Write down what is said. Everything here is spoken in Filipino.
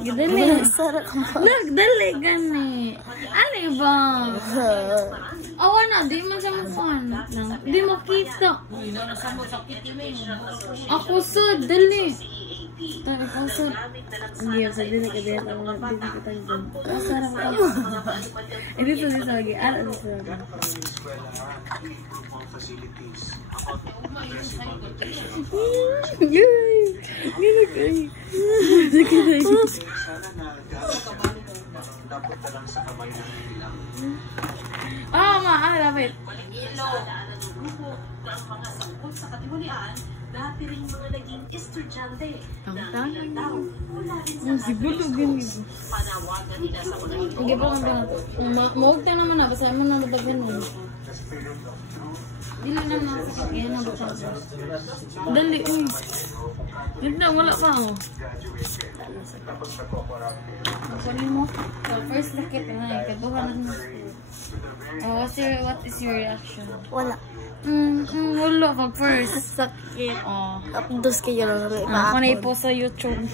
Dali. Look, dali gani. Ano ba? Awa na, di mo siya makuhan. Di mo kita. Ako sa, dali. Ikaw sa, hindi ako sa dili ka dili. Hindi kita dyan. Masarap ako. Hindi sa sisagi. Ano sa sisagi? Yay! Gila kayo. Oh, lapit. Sa katiwalian, dati rin mga naging estudyante na daw wala rin sa sigulugin nito. Panawagan nila sa mga ito. Hindi pa kami na to. Mawag ka naman na, basta mo na nabagyan mo. Hindi na nakasakit, kaya nabagyan mo. Dali, hindi na, wala pa ako. Kunin mo. So, first sakit na, ikaduhan mo. What is your reaction? Wala. Wala pag first. Sakit. Oh. Tapos kayo lang. Ako na ipo sa YouTube.